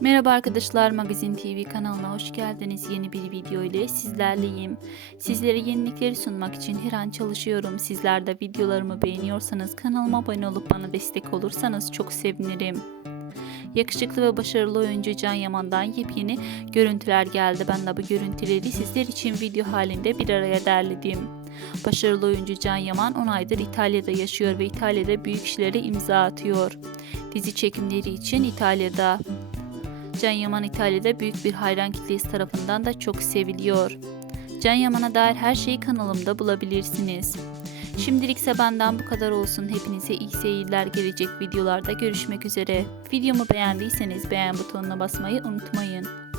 Merhaba arkadaşlar Magazin TV kanalına hoş geldiniz. Yeni bir video ile sizlerleyim. Sizlere yenilikleri sunmak için her an çalışıyorum. Sizler de videolarımı beğeniyorsanız kanalıma abone olup bana destek olursanız çok sevinirim. Yakışıklı ve başarılı oyuncu Can Yaman'dan yepyeni görüntüler geldi. Ben de bu görüntüleri sizler için video halinde bir araya derledim. Başarılı oyuncu Can Yaman 10 aydır İtalya'da yaşıyor ve İtalya'da büyük işlere imza atıyor. Dizi çekimleri için İtalya'da Can Yaman İtalya'da büyük bir hayran kitlesi tarafından da çok seviliyor. Can Yaman'a dair her şeyi kanalımda bulabilirsiniz. Şimdilik ise benden bu kadar olsun. Hepinize iyi seyirler gelecek videolarda görüşmek üzere. Videomu beğendiyseniz beğen butonuna basmayı unutmayın.